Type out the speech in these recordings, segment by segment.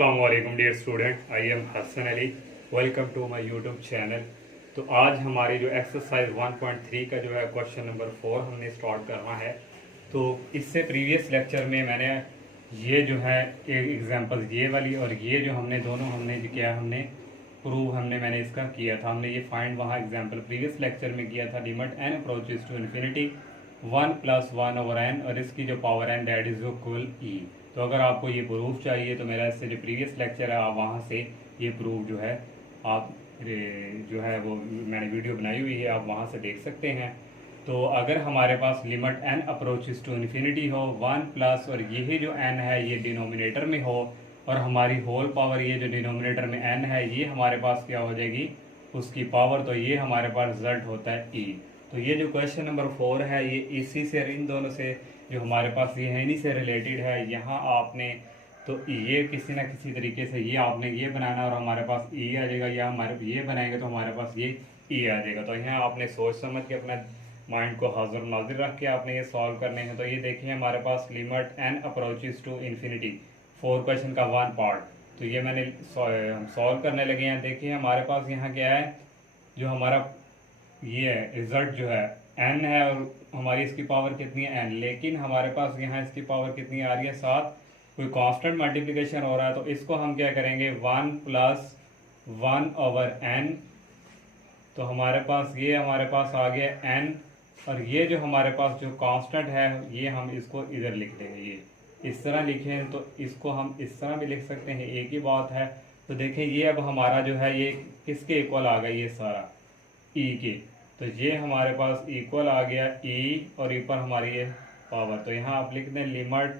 अस्सलाम वालेकुम dear student, I am Hasan Ali. Welcome to my YouTube channel. तो आज हमारी जो एक्सरसाइज 1.3 का जो है क्वेश्चन नंबर 4 हमने स्टार्ट करना है। तो इससे प्रीवियस लेक्चर में मैंने ये जो है एक एग्जांपल ये वाली और ये जो हमने दोनों हमने जो किया हमने प्रूव मैंने इसका किया था। हमने ये फाइंड वहाँ एग्जांपल प्रीवियस लेक्चर में किया था। Limit n approaches to infinity 1 + 1/n और इसकी जो power n that is equal e। तो अगर आपको ये प्रूफ चाहिए तो मेरा इससे जो प्रीवियस लेक्चर है आप वहाँ से ये प्रूफ जो है आप जो है वो मैंने वीडियो बनाई हुई है, आप वहाँ से देख सकते हैं। तो अगर हमारे पास limit n approaches to infinity हो 1 प्लस और यही जो n है ये डिनोमिनेटर में हो और हमारी होल पावर ये जो डिनोमिनेटर में n है ये हमारे पास क्या हो जाएगी उसकी पावर, तो ये हमारे पास रिजल्ट होता है e। तो ये जो क्वेश्चन नंबर 4 है ये इसी से इन दोनों से जो हमारे पास ये है इन्हीं से रिलेटेड है। यहाँ आपने तो ये किसी ना किसी तरीके से ये आपने ये बनाना और हमारे पास e आ जाएगा, या हमारे ये बनाएंगे तो हमारे पास ये e आ जाएगा। तो यहाँ आपने सोच समझ के अपने माइंड को हाजिर नाजिर रख के आपने ये सॉल्व करने हैं। तो ये देखिए हमारे पास limit n approaches to infinity 4 question का 1 पार्ट। तो ये मैंने हम सॉल्व करने लगे हैं। देखिए हमारे पास यहाँ क्या है, जो हमारा ये है रिजल्ट जो है n है और हमारी इसकी पावर कितनी है n, लेकिन हमारे पास यहाँ इसकी पावर कितनी आ रही है 7। कोई कांस्टेंट मल्टीप्लिकेशन हो रहा है तो इसको हम क्या करेंगे 1 + 1/n। तो हमारे पास ये हमारे पास आ गया n और ये जो हमारे पास जो कांस्टेंट है ये हम इसको इधर लिख देंगे। ये इस तरह लिखें तो इसको हम इस तरह भी लिख सकते हैं, एक ही बात है। तो देखें ये अब हमारा जो है ये किसके इक्वल आ गया, ये सारा e के। तो ये हमारे पास इक्वल आ गया e और ऊपर हमारी ये पावर। तो यहाँ आप लिख दें लिमिट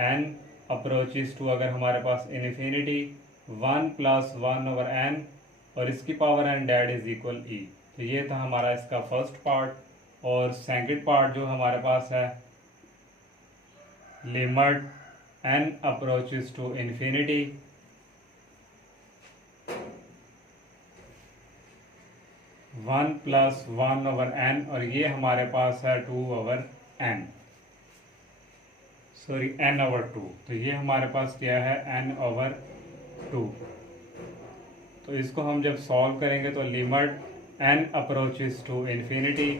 n अप्रोचेस टू, अगर हमारे पास इन्फिनिटी 1 + 1/n और इसकी पावर n that is equal e। तो ये था हमारा इसका फर्स्ट पार्ट। और सेकंड पार्ट जो हमारे पास है limit n approaches to infinity 1 + 1/n और ये हमारे पास है 2/n, सॉरी n/2। तो ये हमारे पास क्या है n/2। तो इसको हम जब सॉल्व करेंगे तो limit n approaches to infinity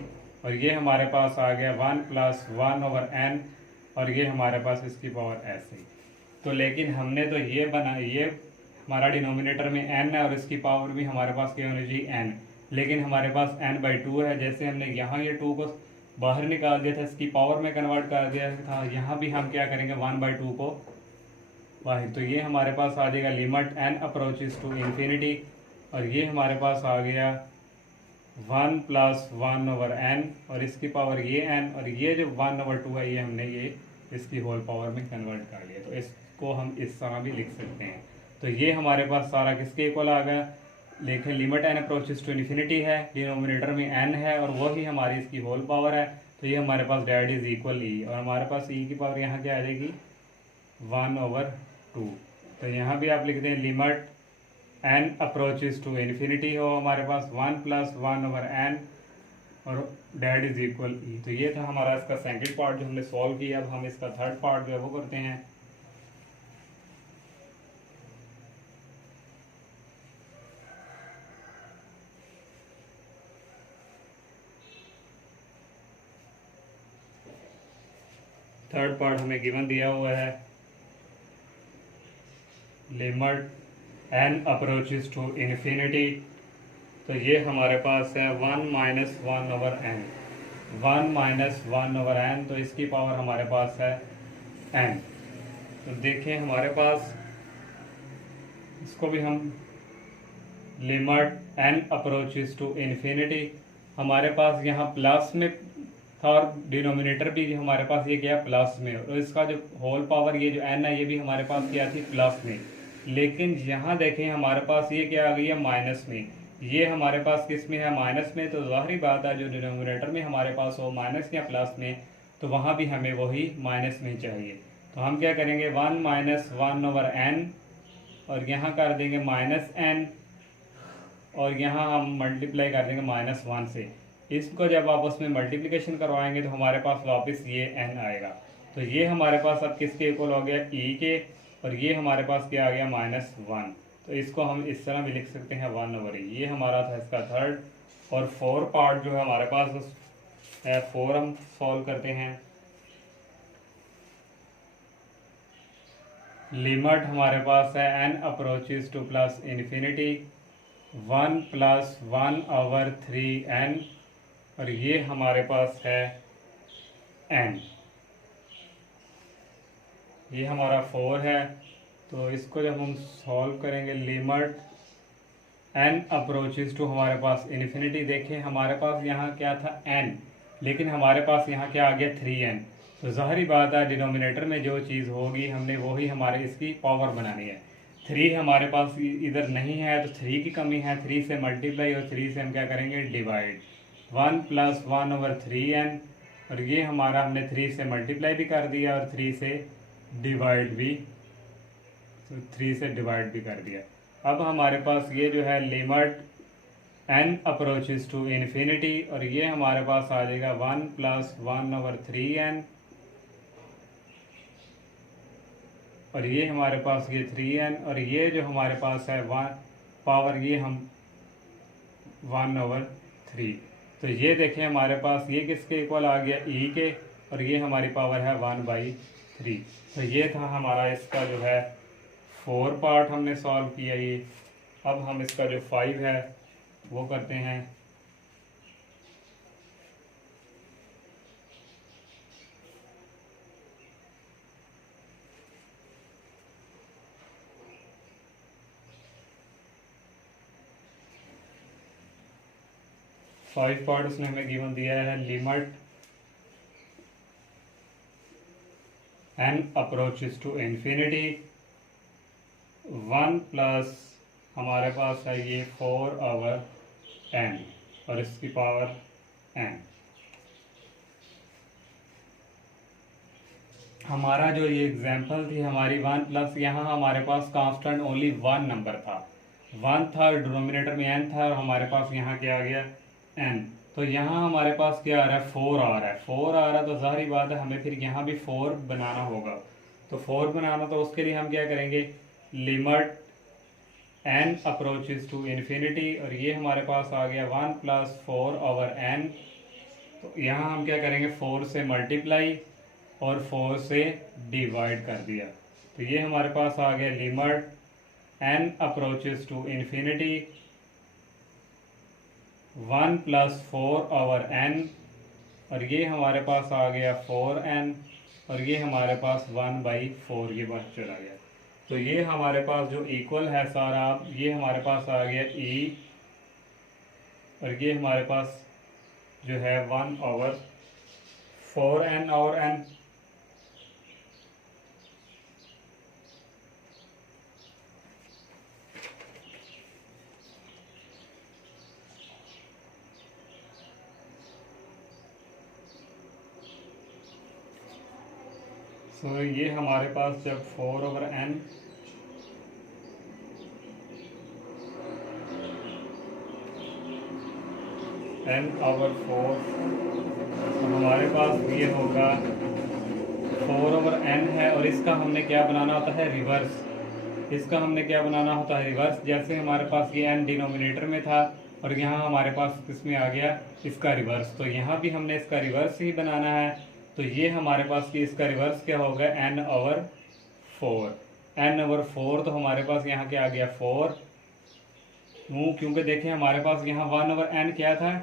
और ये हमारे पास आ गया 1 + 1/n और ये हमारे पास इसकी पावर ऐसे। तो लेकिन हमने तो ये बना, ये हमारा डिनोमिनेटर में n है और इसकी पावर भी हमारे पास क्या होनी चाहिए n, लेकिन हमारे पास n/2 है। जैसे हमने यहाँ ये 2 को बाहर निकाल दिया था, इसकी पावर में कन्वर्ट कर दिया था, यहाँ भी हम क्या करेंगे 1/2 को बाहर। तो ये हमारे पास आ जाएगा limit n approaches to infinity और ये हमारे पास आ गया 1 + 1/n और इसकी पावर ये n और ये जो 1/2 है ये हमने ये इसकी होल पावर में कन्वर्ट कर लिया। तो इसको हम इस तरह भी लिख सकते हैं। तो ये हमारे पास सारा किसके इक्वल आ गया, लेकिन limit n approaches to infinity है, डिनोमिनेटर में n है और वही हमारी इसकी होल पावर है। तो ये हमारे पास दैट इज इक्वल e और हमारे पास e की पावर यहाँ क्या आ जाएगी 1/2। तो यहाँ भी आप लिख दें limit n approaches to infinity हो हमारे पास 1 + 1/n और दैट इज इक्वल e। तो ये था हमारा इसका सेकंड पार्ट जो हमने सॉल्व किया। अब हम इसका थर्ड पार्ट जो है वो करते हैं। थर्ड पार्ट हमें गिवन दिया हुआ है limit n approaches to infinity. तो ये हमारे पास है 1 - 1/n, 1 - 1/n। तो इसकी पावर हमारे पास है n। तो देखें हमारे पास इसको भी हम limit n approaches to infinity, हमारे पास यहाँ प्लस में था और डिनोमिनेटर भी हमारे पास ये क्या प्लस में और इसका जो होल पावर ये जो n है ये भी हमारे पास क्या थी प्लस में। लेकिन यहाँ देखें हमारे पास ये क्या आ गई है माइनस में, ये हमारे पास किस में है माइनस में। तो ज़ाहिरी बात है जो डिनोमिनेटर में हमारे पास हो माइनस या प्लस में, तो वहाँ भी हमें वही माइनस में चाहिए। तो हम क्या करेंगे 1 - 1/n और यहाँ कर देंगे -n और यहाँ हम मल्टीप्लाई कर देंगे -1 से। इसको जब आप उसमें मल्टीप्लिकेशन करवाएंगे तो हमारे पास वापस ये n आएगा। तो ये हमारे पास अब किसके इक्वल हो गया e के और ये हमारे पास क्या आ गया -1। तो इसको हम इस तरह भी लिख सकते हैं 1/e। ये हमारा था इसका थर्ड। और 4 पार्ट जो है हमारे पास है 4 हम सॉल्व करते हैं। लिमिट हमारे पास है n approaches two plus infinity 1 + 1/3n, और ये हमारे पास है n। ये हमारा 4 है। तो इसको जब हम सॉल्व करेंगे, लिमिट n अप्रोचेस टू हमारे पास इन्फिनिटी, देखें हमारे पास यहाँ क्या था n, लेकिन हमारे पास यहाँ क्या आ गया 3n। तो ज़ाहिरी बात है डिनोमिनेटर में जो चीज़ होगी हमने वही हमारे इसकी पावर बनानी है। 3 हमारे पास इधर नहीं है तो 3 की कमी है, 3 से मल्टीप्लाई और 3 से हम क्या करेंगे डिवाइड। 1 + 1/3n, और ये हमारा हमने 3 से मल्टीप्लाई भी कर दिया और 3 से डिवाइड भी, तो 3 से डिवाइड भी कर दिया। अब हमारे पास ये जो है limit n approaches to infinity, और ये हमारे पास आ जाएगा 1 + 1/3n, और ये हमारे पास ये 3n, और ये जो हमारे पास है 1 पावर, ये हम 1/3। तो ये देखें हमारे पास ये किसके इक्वल आ गया e के, और ये हमारी पावर है 1/3। तो ये था हमारा इसका जो है 4 पार्ट हमने सॉल्व किया ये। अब हम इसका जो 5 है वो करते हैं। फाइव पार्ट उसने हमें गिवन दिया है। Limit n approaches to infinity 1 + हमारे पास है ये 4/n, और इसकी पावर n। हमारा जो ये एग्जांपल थी हमारी 1 + यहाँ हमारे पास कांस्टेंट ओनली 1 नंबर था, 1 था, डिनोमिनेटर में n था, और हमारे पास यहाँ क्या आ गया n। तो यहाँ हमारे पास क्या आ रहा है 4 आ रहा है, 4 आ रहा है। तो जाहिर बात है हमें फिर यहाँ भी 4 बनाना होगा। तो 4 बनाना, तो उसके लिए हम क्या करेंगे, limit n approaches to infinity, और ये हमारे पास आ गया 1 + 4/n। तो यहाँ हम क्या करेंगे 4 से मल्टीप्लाई और 4 से डिवाइड कर दिया। तो ये हमारे पास आ गया limit n approaches to infinity 1 + 4/n, और ये हमारे पास आ गया 4n, और ये हमारे पास 1/4 ये बस चला गया। तो ये हमारे पास जो इक्वल है सारा, ये हमारे पास आ गया e, और ये हमारे पास जो है 1/4n और n। तो ये हमारे पास जब 4/n n/4, तो हमारे पास ये होगा 4/n है, और इसका हमने क्या बनाना होता है रिवर्स। इसका हमने क्या बनाना होता है रिवर्स। जैसे हमारे पास ये n डिनोमिनेटर में था और यहाँ हमारे पास किसमें आ गया इसका रिवर्स, तो यहाँ भी हमने इसका रिवर्स ही बनाना है। तो ये हमारे पास की इसका रिवर्स क्या होगा n/4। n/4, तो हमारे पास यहाँ क्या आ गया 4, क्योंकि देखें हमारे पास यहाँ 1/n क्या था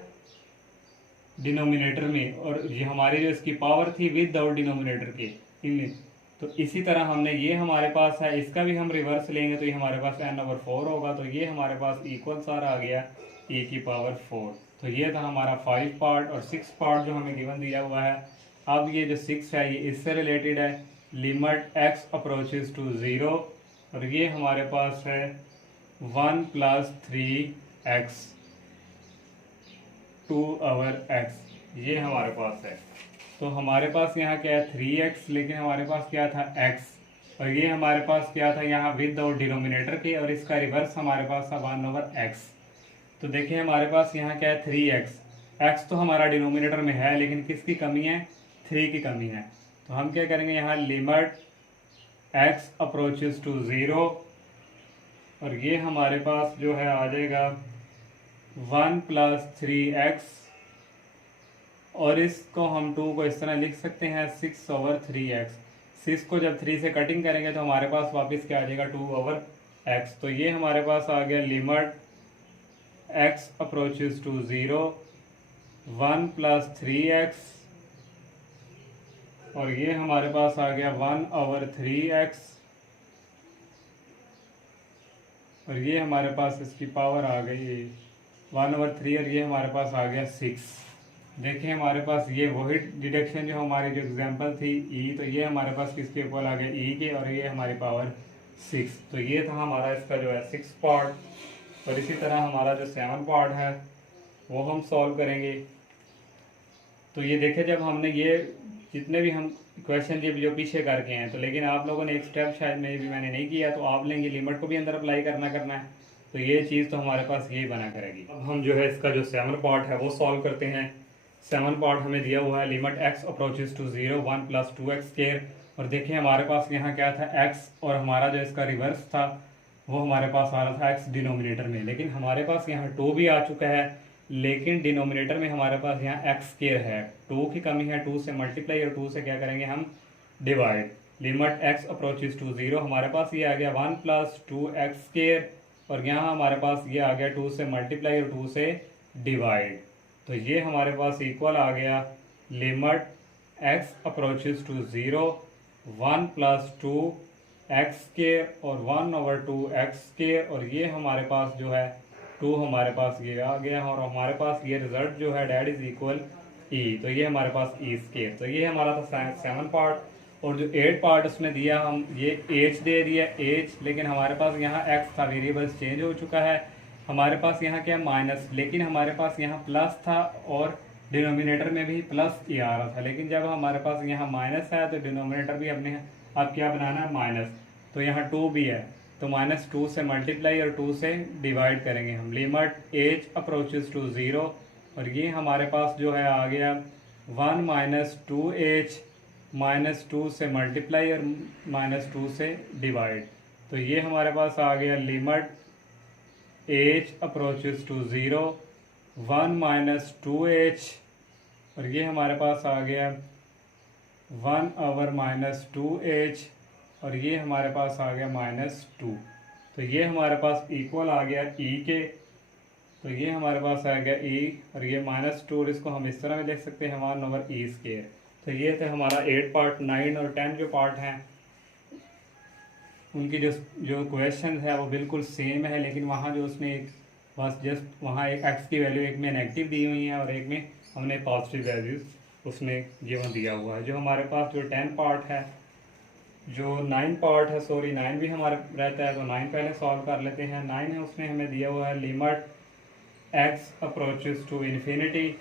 डिनोमिनेटर में, और ये हमारी जो इसकी पावर थी विदाउट डिनोमिनेटर के इन। तो इसी तरह हमने ये हमारे पास है, इसका भी हम रिवर्स लेंगे तो ये हमारे पास n/4 होगा। तो ये हमारे पास इक्वल सारा आ गया e⁴। तो ये था हमारा 5 पार्ट, और 6 पार्ट जो हमें गिवन दिया हुआ है। अब ये जो 6 है ये इससे रिलेटेड है, लिमिट x अप्रोचेस टू 0, और ये हमारे पास है 1 + 3x 2/x, ये हमारे पास है। तो हमारे पास यहाँ क्या है 3x, लेकिन हमारे पास क्या था x, और ये हमारे पास क्या था यहाँ विदाउट डिनोमिनेटर के, और इसका रिवर्स हमारे पास था 1/x। तो देखिए हमारे पास यहाँ क्या है 3x, x तो हमारा डिनोमिनेटर में है लेकिन किसकी कमी है 3 की कमी है। तो हम क्या करेंगे यहाँ लिमिट x अप्रोचेस टू 0 और ये हमारे पास जो है आ जाएगा 1 + 3x और इसको हम 2 को इस तरह लिख सकते हैं 6/3x। 6 को जब 3 से कटिंग करेंगे तो हमारे पास वापस क्या आ जाएगा 2/x। तो ये हमारे पास आ गया limit x approaches to 0 1 + 3x और ये हमारे पास आ गया 1/3x और ये हमारे पास इसकी पावर आ गई 1/3 और ये हमारे पास आ गया 6। देखिए हमारे पास ये वही डिडक्शन जो हमारी जो एग्जांपल थी e, तो ये हमारे पास किसके इक्वल आ गया e के और ये हमारी पावर 6। तो ये था हमारा इसका जो है 6 पार्ट। और इसी तरह हमारा जो 7 पार्ट है वो हम सॉल्व करेंगे। तो ये देखे जब हमने ये जितने भी हम क्वेश्चन जो पीछे करके हैं, तो लेकिन आप लोगों ने एक स्टेप शायद मैंने नहीं किया, तो आप लेंगे लिमिट को भी अंदर अप्लाई करना है। तो ये चीज़ तो हमारे पास यही बना करेगी। अब हम जो है इसका जो 7 पार्ट है वो सॉल्व करते हैं। 7 पार्ट हमें दिया हुआ है limit x approaches to 0 1 + 2x²। और देखिए हमारे पास यहाँ क्या था x और हमारा जो इसका रिवर्स था वो हमारे पास आ रहा था x डिनोमिनेटर में, लेकिन हमारे पास यहाँ 2 भी आ चुका है, लेकिन डिनोमिनेटर में हमारे पास यहाँ x² है। 2 की कमी है, 2 से मल्टीप्लाई और 2 से क्या करेंगे हम divide. Limit x approaches to 0 हमारे पास ये आ गया 1 + 2x² और यहाँ हमारे पास ये आ गया 2 से मल्टीप्लाई और 2 से डिवाइड। तो ये हमारे पास इक्वल आ गया limit x approaches to 0 1 + 2x² और 1/2x² और ये हमारे पास जो है 2 हमारे पास ये आ गया और हमारे पास ये रिजल्ट जो है डेट इज इक्वल e। तो ये हमारे पास e²। तो ये हमारा था 7 पार्ट। और जो 8 पार्ट उसने दिया हम ये h दे दिया h, लेकिन हमारे पास यहाँ x था, वेरिएबल्स चेंज हो चुका है। हमारे पास यहाँ क्या माइनस, लेकिन हमारे पास यहाँ प्लस था और डिनोमिनेटर में भी प्लस ही आ रहा था, लेकिन जब हमारे पास यहाँ माइनस है तो डिनोमिनेटर भी हमने अब क्या बनाना है माइनस। तो यहाँ 2 भी है तो -2 से मल्टीप्लाई और 2 से डिवाइड करेंगे हम। लिमिट h अप्रोचेस टू 0 और ये हमारे पास जो है आ गया 1 - 2h -2 से मल्टीप्लाई और -2 से डिवाइड। तो ये हमारे पास आ गया limit h approaches to 0 1 - 2h और ये हमारे पास आ गया 1/-2h और ये हमारे पास आ गया -2। तो ये हमारे पास इक्वल आ गया e के। तो ये हमारे पास आ गया e और ये -2 और इसको हम इस तरह में लिख सकते हैं 1/e²। तो ये थे हमारा 8 पार्ट। 9 और 10 जो पार्ट हैं उनकी जो क्वेश्चन है वो बिल्कुल सेम है, लेकिन वहाँ जो उसने एक बस जस्ट वहाँ एक x की वैल्यू एक में नेगेटिव दी हुई है और एक में हमने पॉजिटिव वैल्यूज उसने गिवन दिया हुआ है। जो हमारे पास जो 10 पार्ट है, जो 9 पार्ट है, सॉरी 9 भी हमारे रहता है, तो 9 पहले सॉल्व कर लेते हैं। 9 है उसने हमें दिया हुआ है limit x approaches to infinity.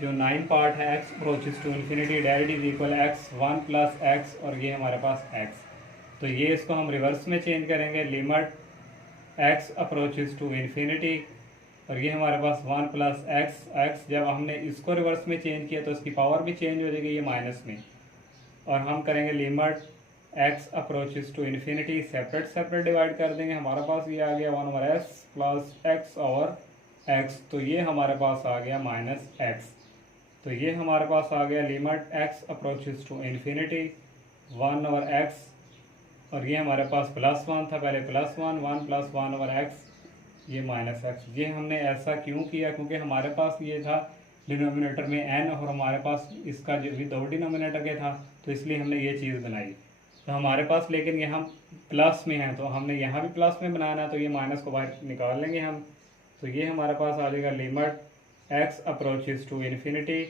जो 9 पार्ट है x approaches to infinity that is equal x 1 + x और ये हमारे पास x। तो ये इसको हम रिवर्स में चेंज करेंगे। Limit x approaches to infinity और ये हमारे पास 1 + x। जब हमने इसको रिवर्स में चेंज किया तो इसकी पावर भी चेंज हो जाएगी, ये माइनस में। और हम करेंगे limit x approaches to infinity, separate divide कर देंगे। हमारे पास ये आ गया 1/s + x/x। तो ये हमारे पास आ गया -x। तो ये हमारे पास आ गया limit x approaches to infinity 1/x और ये हमारे पास +1 था, पहले +1 1 + 1/x ये -x। ये हमने ऐसा क्यों किया, क्योंकि हमारे पास ये था डिनोमिनेटर में n और हमारे पास इसका जो विदाउट डिनोमिनेटर के था, तो इसलिए हमने ये चीज़ बनाई। तो हमारे पास लेकिन यहाँ प्लस में है तो हमने यहाँ भी प्लस में बनाना है, तो ये माइनस को बाहर निकाल लेंगे हम। तो ये हमारे पास आ जाएगा limit x approaches to infinity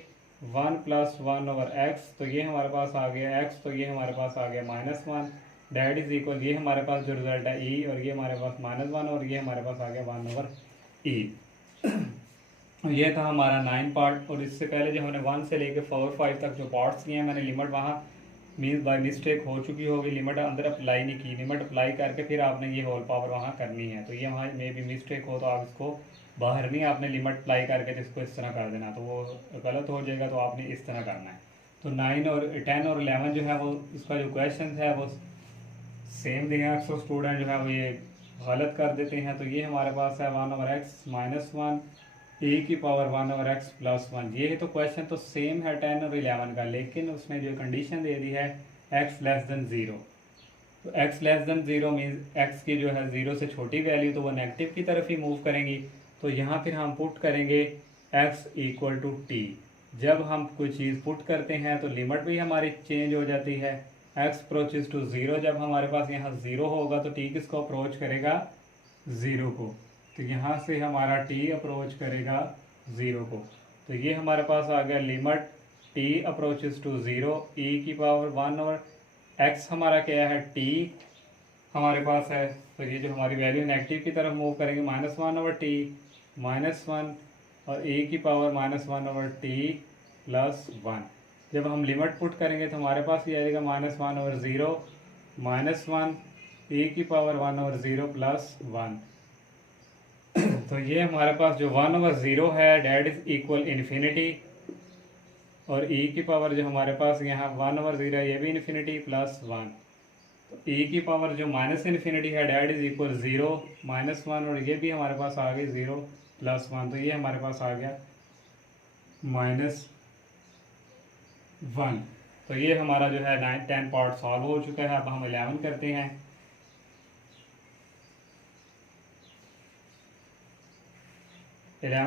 1 + 1/x। तो ये हमारे पास आ गया x, तो ये हमारे पास आ गया -1 डेट इज इक्वल, ये हमारे पास जो रिजल्ट है e और ये हमारे पास -1 और ये हमारे पास आ गया 1/e। ये था हमारा 9 पार्ट। और इससे पहले जो हमने 1 से लेकर 4 5 तक जो पार्ट्स किए हैं, मैंने लिमिट वहाँ मीन्स बाय मिस्टेक हो चुकी होगी, लिमिट अंदर अप्लाई नहीं की। लिमिट अप्लाई करके फिर आपने ये होल पावर वहाँ करनी है, तो ये वहाँ में भी मिस्टेक हो तो आप इसको बाहर नहीं, आपने लिमिट अप्लाई करके तो इसको इस तरह कर देना, तो वो गलत हो जाएगा। तो आपने इस तरह करना है। तो 9 और 10 और 11 जो है वो इसका जो क्वेश्चन है वो सेम दिया है, तो स्टूडेंट जो है वो ये गलत कर देते हैं। तो ये हमारे पास है 1/x-1 ए की पावर 1/x+1। ये है तो क्वेश्चन तो सेम है 10 और 11 का, लेकिन उसमें जो कंडीशन दे दी है x<0। तो x<0 मीन्स x की जो है 0 से छोटी वैल्यू, तो वो नेगेटिव की तरफ ही मूव करेंगी। तो यहाँ फिर हम पुट करेंगे x = t। जब हम कोई चीज़ पुट करते हैं तो लिमिट भी हमारी चेंज हो जाती है। x अप्रोचेस टू 0, जब हमारे पास यहाँ 0 होगा तो t किसको अप्रोच करेगा? 0 को। तो यहाँ से हमारा t अप्रोच करेगा 0 को। तो ये हमारे पास आ गया limit t approaches to 0 e⁻1 और x हमारा क्या है? t हमारे पास है। तो ये जो हमारी वैल्यू नेगेटिव की तरफ मूव करेंगे, -1/t -1 और e⁻1/t+1। जब हम लिमिट पुट करेंगे तो हमारे पास ये आएगा -1/0 -1 e⁻1/0+1। तो ये हमारे पास जो 1/0 है डेट इज इक्वल इन्फिनिटी, और e की पावर जो हमारे पास यहाँ 1/0 है ये भी इन्फिनिटी +1। तो e की पावर जो -इन्फिनिटी है डेट इज इक्वल 0 -1, और ये भी हमारे पास आ गई 0 +1। तो ये हमारे पास आ गया -1। तो ये हमारा जो है 9-10 पार्ट सॉल्व हो चुका है। अब हम 11 करते हैं।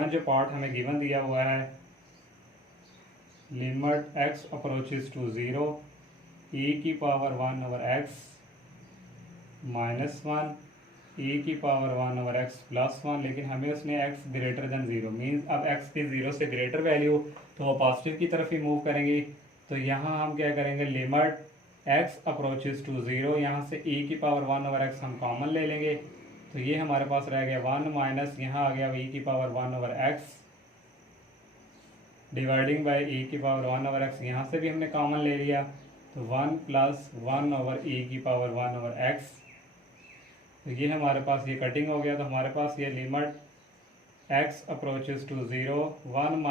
जो पार्ट हमें गिवन दिया हुआ है, limit x approaches to 0 e⁻1/x -1 e⁻1/x+1, लेकिन हमें उसने x > 0 मीन्स अब x की 0 से ग्रेटर वैल्यू, तो वो पॉजिटिव की तरफ ही मूव करेंगी। तो यहाँ हम क्या करेंगे, लिमिट x अप्रोचेस टू 0, यहाँ से e⁻1/x हम कॉमन ले लेंगे। तो ये हमारे पास रह गया 1 माइनस यहाँ आ गया e⁻1/x डिवाइडिंग बाई e⁻1/x, यहाँ से भी हमने कॉमन ले लिया। तो 1 + 1/e⁻1/x। तो ये हमारे पास ये कटिंग हो गया। तो हमारे पास ये limit x approaches to 0 1 -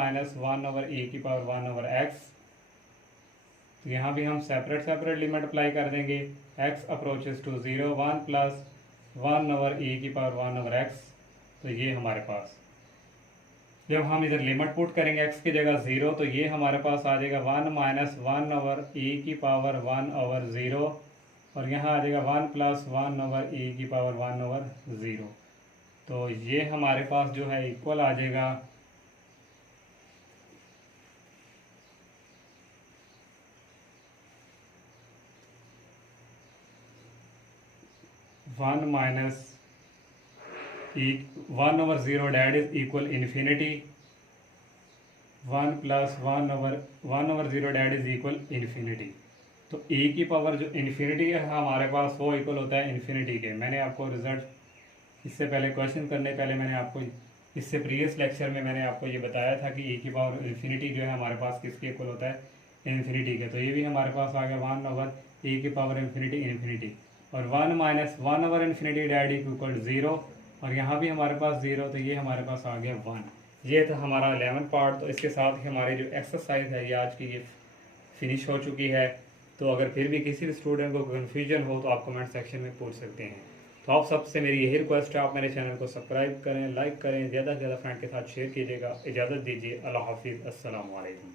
1/e⁻1/x। तो यहाँ भी हम सेपरेट लिमिट अप्लाई कर देंगे। x approaches to 0 1 + 1/e⁻1/x। तो ये हमारे पास जब हम इधर लिमिट पुट करेंगे x की जगह 0, तो ये हमारे पास आ जाएगा 1 - 1/e⁻1/0, और यहाँ आ जाएगा 1 + 1/e⁻1/0। तो ये हमारे पास जो है इक्वल आ जाएगा 1/0 that is equal infinity, 1 + 1/0 that is equal infinity. तो e की पावर जो इन्फिनिटी है हमारे पास वो इक्वल होता है इन्फिनिटी के। मैंने आपको रिजल्ट इससे पहले क्वेश्चन करने पहले मैंने आपको इससे प्रीवियस लेक्चर में मैंने आपको ये बताया था कि e की पावर इन्फिनिटी जो है हमारे पास किसके इक्वल होता है? इन्फिनिटी के। तो ये भी हमारे पास आ गया 1/e⁻∞ और 1 - 1/∞ डेट इक्वल 0, और यहाँ भी हमारे पास 0। तो ये हमारे पास आ गया 1। ये था हमारा 11 पार्ट। तो इसके साथ ही हमारी जो एक्सरसाइज है ये आज की ये फिनिश हो चुकी है। तो अगर फिर भी किसी भी स्टूडेंट को कन्फ्यूजन हो तो आप कमेंट सेक्शन में पूछ सकते हैं। तो आप सबसे मेरी यही रिक्वेस्ट है, आप मेरे चैनल को सब्सक्राइब करें, लाइक करें, ज़्यादा से ज़्यादा फ्रेंड के साथ शेयर कीजिएगा। इजाज़त दीजिए। अल्लाह हाफिज़। अस्सलाम वालेकुम।